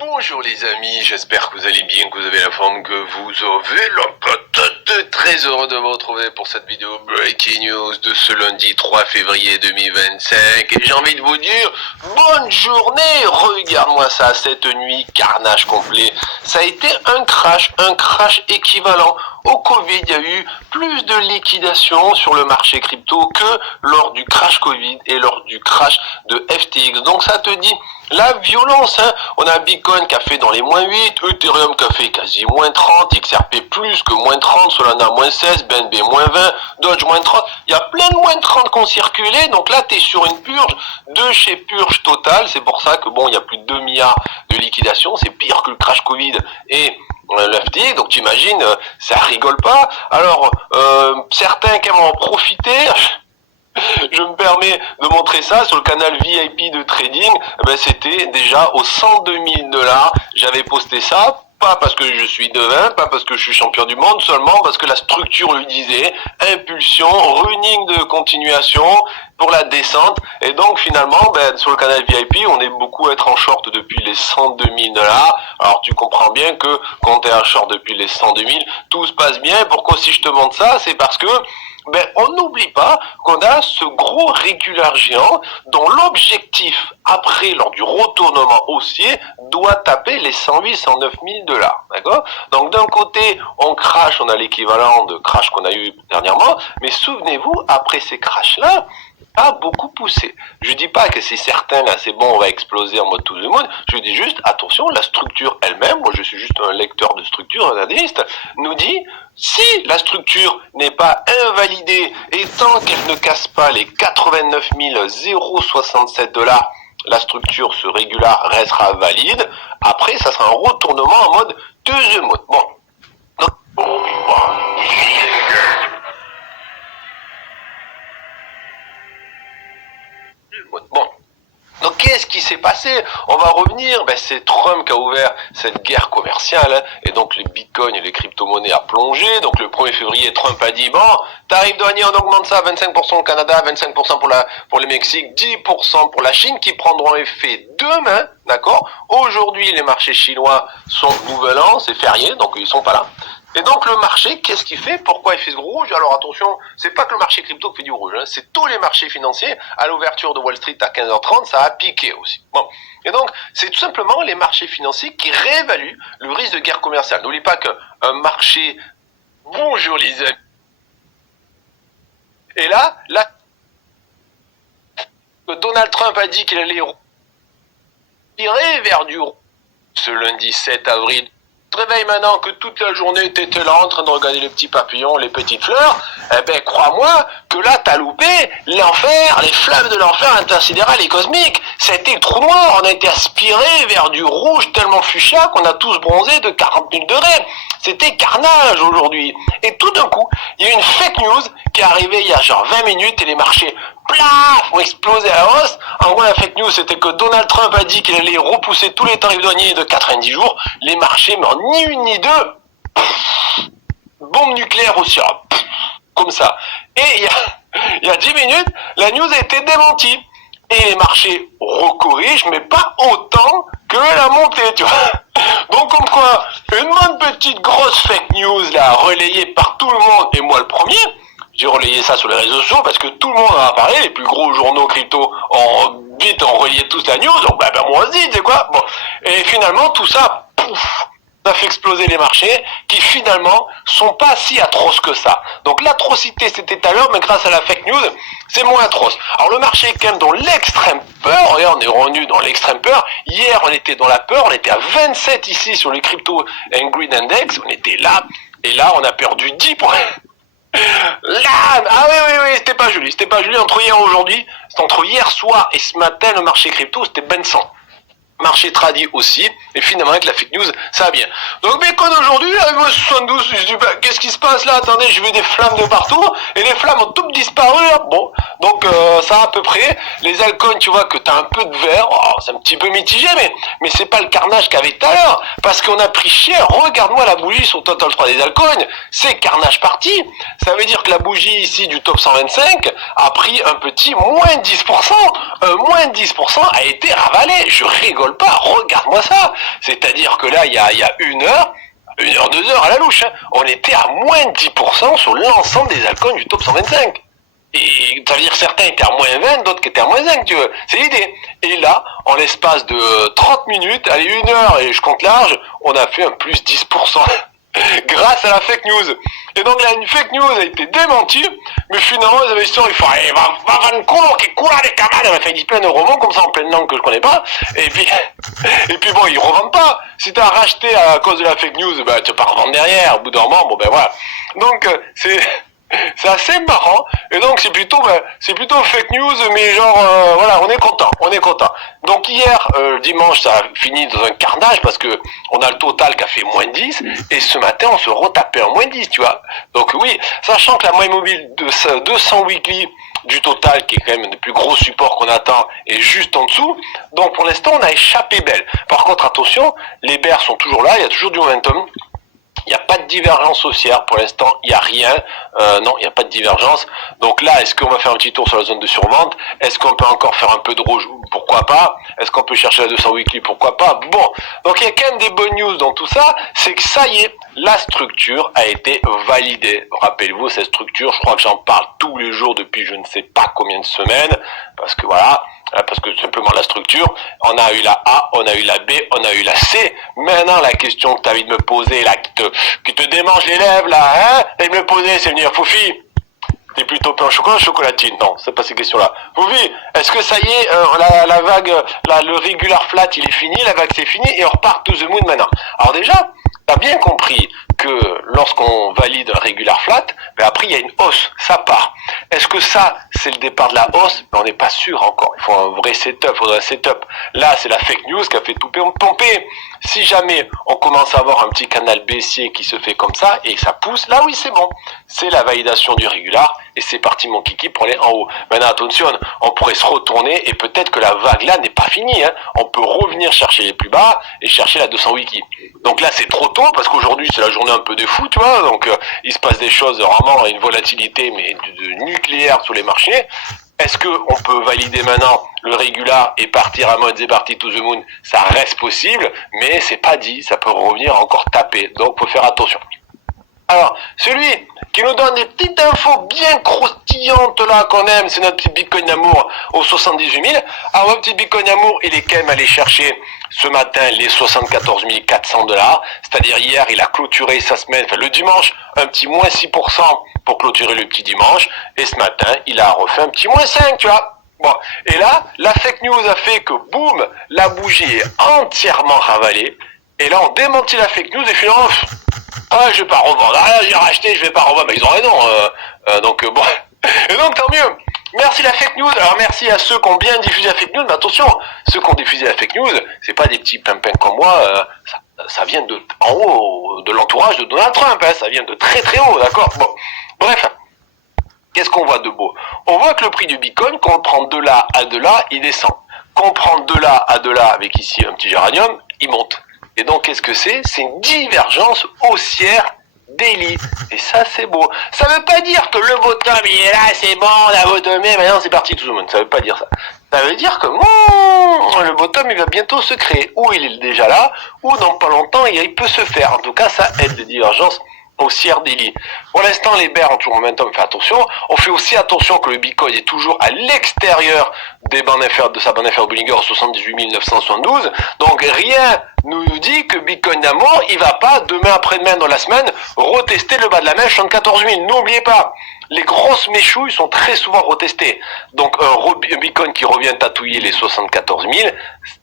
Bonjour les amis, j'espère que vous allez bien, que vous avez la forme que vous avez. La patate, très heureux de vous retrouver pour cette vidéo Breaking News de ce lundi 3 février 2025. Et j'ai envie de vous dire, bonne journée. Regarde-moi ça, cette nuit, carnage complet. Ça a été un crash équivalent au Covid. Il y a eu plus de liquidations sur le marché crypto que lors du crash Covid et lors du crash de FTX. Donc ça te dit la violence, hein. On a Bitcoin qui a fait dans les moins 8, Ethereum qui a fait quasi moins 30, XRP plus que moins 30, Solana moins 16, BNB moins 20, Doge moins 30. Il y a plein de moins 30 qui ont circulé. Donc là, tu es sur une purge de chez purge totale. C'est pour ça que bon, il y a plus de 2 milliards de liquidation. C'est pire que le crash Covid et le FTX. Donc tu imagines, ça rigole pas. Alors, certains qui aiment en profiter... Je me permets de montrer ça sur le canal VIP de trading. C'était déjà aux 102 000 $. J'avais posté ça, pas parce que je suis devin, pas parce que je suis champion du monde, seulement parce que la structure lui disait impulsion, running de continuation pour la descente. Et donc finalement, sur le canal VIP, on est beaucoup à être en short depuis les 102 000 $. Alors tu comprends bien que quand tu es en short depuis les 102 000, tout se passe bien. Pourquoi si je te montre ça, c'est parce que on n'oublie pas qu'on a ce gros régular géant dont l'objectif, après, lors du retournement haussier, doit taper les 108, 109 000 $. D'accord? Donc, d'un côté, on crash, on a l'équivalent de crash qu'on a eu dernièrement, mais souvenez-vous, après ces crashs-là, a beaucoup poussé. Je dis pas que c'est certain, là, c'est bon, on va exploser en mode tout le monde. Je dis juste, attention, la structure elle-même, moi je suis juste un lecteur de structure, un analyste, nous dit, si la structure n'est pas invalidée et tant qu'elle ne casse pas les 89 067 $, la structure, ce régular, restera valide. Après, ça sera un retournement en mode deuxième mode. Bon. Bon. Donc qu'est-ce qui s'est passé? On va revenir, c'est Trump qui a ouvert cette guerre commerciale, hein, et donc les bitcoins et les crypto-monnaies a plongé. Donc le 1er février, Trump a dit, bon, tarif douanier, on augmente ça, 25% au Canada, 25% pour le Mexique, 10% pour la Chine, qui prendront effet demain, d'accord? Aujourd'hui, les marchés chinois sont nouvel an, c'est férié, donc ils sont pas là. Et donc le marché, qu'est-ce qu'il fait? Pourquoi il fait ce gros rouge? Alors attention, c'est pas que le marché crypto qui fait du rouge, hein, c'est tous les marchés financiers. À l'ouverture de Wall Street à 15h30, ça a piqué aussi. Bon. Et donc, c'est tout simplement les marchés financiers qui réévaluent le risque de guerre commerciale. N'oublie pas qu'un marché... Bonjour les amis. Et là, Donald Trump a dit qu'il allait tirer vers du rouge ce lundi 7 avril. Tu te réveilles maintenant que toute la journée tu étais là en train de regarder les petits papillons, les petites fleurs, crois-moi que là t'as loupé l'enfer, les flammes de l'enfer intersidéral et cosmique. C'était le trou noir, on a été aspiré vers du rouge tellement fuchsia qu'on a tous bronzé de 40 000 degrés. C'était carnage aujourd'hui. Et tout d'un coup, il y a une fake news qui est arrivée il y a genre 20 minutes et les marchés plaf, ont explosé à la hausse. En gros, la fake news, c'était que Donald Trump a dit qu'il allait repousser tous les tarifs douaniers de 90 jours. Les marchés, mais en ni une ni deux, bombe nucléaire au sirop. Comme ça. Et il y a 10 minutes, la news a été démentie. Et les marchés recorrigent, mais pas autant que la montée, tu vois. Donc, comme quoi, une bonne petite grosse fake news, là, relayée par tout le monde, et moi le premier, j'ai relayé ça sur les réseaux sociaux parce que tout le monde en a parlé, les plus gros journaux crypto ont relayé toute la news, donc moi aussi, tu sais quoi. Bon. Et finalement, tout ça, pouf, ça fait exploser les marchés qui finalement sont pas si atroces que ça. Donc l'atrocité c'était tout à l'heure, mais grâce à la fake news, c'est moins atroce. Alors le marché est quand même dans l'extrême peur, regarde, on est revenu dans l'extrême peur. Hier on était dans la peur, on était à 27 ici sur les crypto and green index, on était là, et là on a perdu 10 points. Là, oui, c'était pas Julie, entre hier et aujourd'hui, c'est entre hier soir et ce matin, le marché crypto, c'était ben 100. Marché tradit aussi, et finalement avec la fake news, ça va bien. Donc Bitcoin aujourd'hui, avec 72, je dis, qu'est-ce qui se passe là? Attendez, j'ai vu des flammes de partout, et les flammes ont toutes disparu, là. Bon, donc ça à peu près, les altcoins, tu vois que t'as un peu de vert, c'est un petit peu mitigé, mais c'est pas le carnage qu'il y avait tout à l'heure, parce qu'on a pris cher. Regarde-moi la bougie sur Total 3 des altcoins, c'est carnage parti. Ça veut dire que la bougie ici du top 125 a pris un petit moins 10%, moins 10% a été ravalé, je rigole rigole pas, regarde-moi ça. C'est-à-dire que là, il y a 1 heure, 2 heures à la louche, hein, on était à moins de 10% sur l'ensemble des altcoins du top 125. Et ça veut dire que certains étaient à moins 20, d'autres qui étaient à moins 5, tu veux. C'est l'idée. Et là, en l'espace de 30 minutes, allez, 1 heure, et je compte large, on a fait un plus 10%. Grâce à la fake news. Et donc là, une fake news a été démentie, mais finalement, les investisseurs, ils font, va un culo che cura les camarades, elle m'a fait dire plein de romans comme ça en pleine langue que je connais pas, et puis bon, ils revendent pas. Si t'as racheté à cause de la fake news, bah, tu vas pas revendre derrière, au bout d'un moment, bon ben voilà. Donc, c'est assez marrant, et donc c'est plutôt fake news, mais genre voilà, on est content. Donc hier, dimanche, ça a fini dans un carnage parce que on a le total qui a fait moins 10, et ce matin on se retapait en moins 10, tu vois. Donc oui, sachant que la moyenne mobile de 200 weekly du total, qui est quand même un des plus gros supports qu'on attend, est juste en dessous. Donc pour l'instant on a échappé belle. Par contre attention, les bears sont toujours là, il y a toujours du momentum. Il n'y a pas de divergence haussière pour l'instant, il n'y a rien, non, il n'y a pas de divergence. Donc là, est-ce qu'on va faire un petit tour sur la zone de survente? Est-ce qu'on peut encore faire un peu de rouge? Pourquoi pas? Est-ce qu'on peut chercher la 200 weekly? Pourquoi pas? Bon, donc il y a quand même des bonnes news dans tout ça, c'est que ça y est, la structure a été validée. Rappelez-vous, cette structure, je crois que j'en parle tous les jours depuis je ne sais pas combien de semaines, parce que voilà, parce que simplement la structure, on a eu la A, on a eu la B, on a eu la C. Maintenant, la question que tu as envie de me poser, là, qui te démange les lèvres, là, hein, et de me poser, c'est venir, Foufi, t'es plutôt pain au chocolat ou chocolatine? Non, c'est pas ces questions-là. Foufi, est-ce que ça y est, la vague, le regular flat, il est fini, la vague c'est fini, et on repart to the moon maintenant? Alors déjà, t'as bien compris que lorsqu'on valide un regular flat, ben après il y a une hausse, ça part. Est-ce que ça, c'est le départ de la hausse? Ben on n'est pas sûr encore. Il faut un vrai setup, il faudrait un setup. Là, c'est la fake news qui a fait tout pomper. Si jamais on commence à avoir un petit canal baissier qui se fait comme ça et que ça pousse, là oui c'est bon. C'est la validation du régular et c'est parti mon kiki pour aller en haut. Maintenant attention, on pourrait se retourner et peut-être que la vague là n'est pas finie. Hein. On peut revenir chercher les plus bas et chercher la 200 wiki. Donc là c'est trop tôt parce qu'aujourd'hui c'est la journée un peu de fou, tu vois. Donc il se passe des choses vraiment, une volatilité mais de nucléaire sur les marchés. Est-ce qu'on peut valider maintenant le régular et partir à mode c'est parti to the moon? Ça reste possible, mais c'est pas dit, ça peut revenir encore taper. Donc faut faire attention. Alors, celui qui nous donne des petites infos bien croustillantes là qu'on aime, c'est notre petit Bitcoin d'amour au 78 000. Alors notre petit Bitcoin d'amour, il est quand même allé chercher ce matin les 74 400 $. C'est-à-dire hier, il a clôturé sa semaine, enfin le dimanche, un petit moins 6% pour clôturer le petit dimanche. Et ce matin, il a refait un petit moins 5, tu vois. Bon, et là, la fake news a fait que boum, la bougie est entièrement ravalée. Et là, on démentit la fake news et finalement, je vais pas revendre. Ah, j'ai racheté, je vais pas revendre. Bah, ils ont raison. Donc, bon. Et donc, tant mieux. Merci la fake news. Alors, merci à ceux qui ont bien diffusé la fake news. Mais attention, ceux qui ont diffusé la fake news, c'est pas des petits pimpins comme moi. Ça vient de en haut, de l'entourage de Donald Trump. Hein, ça vient de très très haut, d'accord? Bon. Bref. Qu'est-ce qu'on voit de beau? On voit que le prix du Bitcoin, quand on prend de là à de là, il descend. Quand on prend de là à de là, avec ici un petit géranium, il monte. Et donc, qu'est-ce que c'est? C'est une divergence haussière daily. Et ça, c'est beau. Ça veut pas dire que le bottom, il est là, c'est bon, on a bottomé, maintenant c'est parti tout le monde. Ça veut pas dire ça. Ça veut dire que le bottom, il va bientôt se créer. Ou il est déjà là, ou dans pas longtemps, il peut se faire. En tout cas, ça aide les divergences haussière daily. Pour l'instant, les bears ont toujours momentum, fait attention. On fait aussi attention que le Bitcoin est toujours à l'extérieur des bandes inférieures, de sa bande inférieure Bollinger 78 972. Donc rien nous dit que Bitcoin d'amour, il va pas demain après-demain dans la semaine retester le bas de la mèche 74 000. N'oubliez pas, les grosses méchouilles sont très souvent retestées. Donc un Bitcoin qui revient tatouiller les 74 000,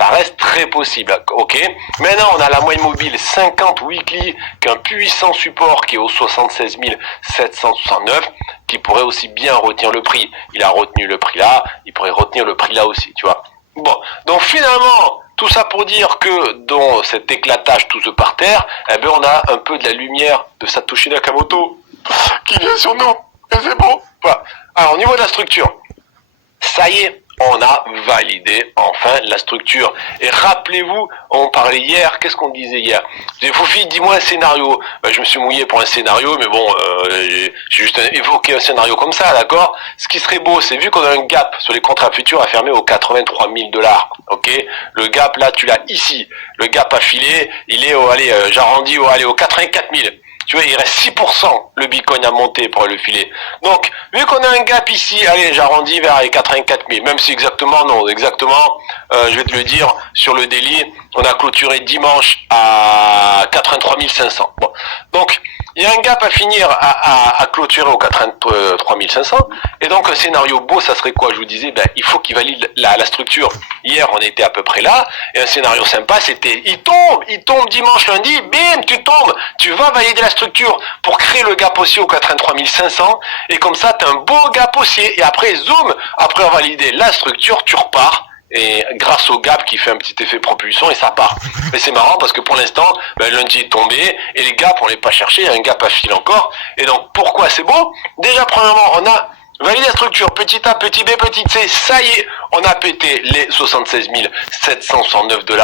ça reste très possible. Ok. Maintenant, on a la moyenne mobile 50 weekly, qui est un puissant support qui est au 76 769, qui pourrait aussi bien retenir le prix. Il a retenu le prix là, il pourrait retenir le prix là aussi, tu vois. Bon, donc finalement, tout ça pour dire que dans cet éclatage tout ce par terre, eh bien on a un peu de la lumière de Satoshi Nakamoto qui vient sur nous. Et c'est bon. Voilà. Alors au niveau de la structure, ça y est, on a validé enfin la structure. Et rappelez-vous, on parlait hier, qu'est-ce qu'on disait hier? Je disais, Foufi, dis-moi un scénario. Ben, je me suis mouillé pour un scénario, mais bon, j'ai juste évoqué un scénario comme ça, d'accord? Ce qui serait beau, c'est vu qu'on a un gap sur les contrats futurs à fermer aux 83 000 $, ok? Le gap, là, tu l'as ici. Le gap affilé, il est au, allez, j'arrondis aux 84 000. Tu vois, il reste 6%, le Bitcoin a monté pour le filer. Donc, vu qu'on a un gap ici, allez, j'arrondis vers les 84 000, même si exactement, non, exactement, je vais te le dire, sur le daily, on a clôturé dimanche à 83 500. Bon. Donc, il y a un gap à finir à clôturer aux 83 500. Et donc, un scénario beau, ça serait quoi? Je vous disais, ben, il faut qu'il valide la structure. Hier, on était à peu près là. Et un scénario sympa, c'était, il tombe dimanche, lundi, bim, tu tombes. Tu vas valider la structure pour créer le gap haussier aux 83 500. Et comme ça, tu as un beau gap haussier. Et après, zoom, après avoir validé la structure, tu repars. Et grâce au gap qui fait un petit effet propulsion et ça part. Mais c'est marrant parce que pour l'instant, ben, lundi est tombé et les gaps on les pas cherchés, il y a un gap à fil encore. Et donc pourquoi c'est beau? Déjà premièrement, on a validé la structure, petit A, petit B, petit C, ça y est, on a pété les 76 769 $.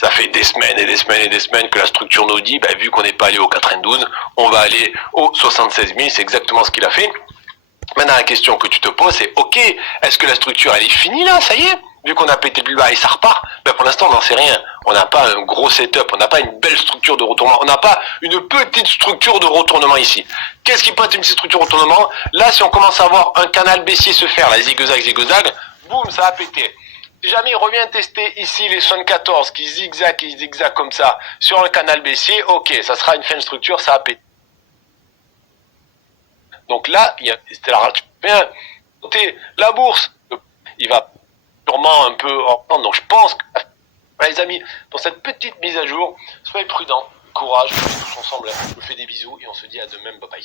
Ça fait des semaines et des semaines et des semaines que la structure nous dit, ben, vu qu'on n'est pas allé au 92, on va aller au 76 000, c'est exactement ce qu'il a fait. Maintenant la question que tu te poses c'est, ok, est-ce que la structure elle est finie là, ça y est? Vu qu'on a pété plus bas et ça repart, ben pour l'instant on n'en sait rien. On n'a pas un gros setup, on n'a pas une belle structure de retournement, on n'a pas une petite structure de retournement ici. Qu'est-ce qui peut être une petite structure de retournement? Là, si on commence à voir un canal baissier se faire, la zigzag, boum, ça a pété. Si jamais il revient tester ici les 74 qui zigzag comme ça sur un canal baissier, ok, ça sera une fin de structure, ça a pété. Donc là, la bourse, il va sûrement un peu en prendre. Donc je pense que, les amis, pour cette petite mise à jour, soyez prudents, courage, on est tous ensemble. Je vous fais des bisous et on se dit à demain, bye bye.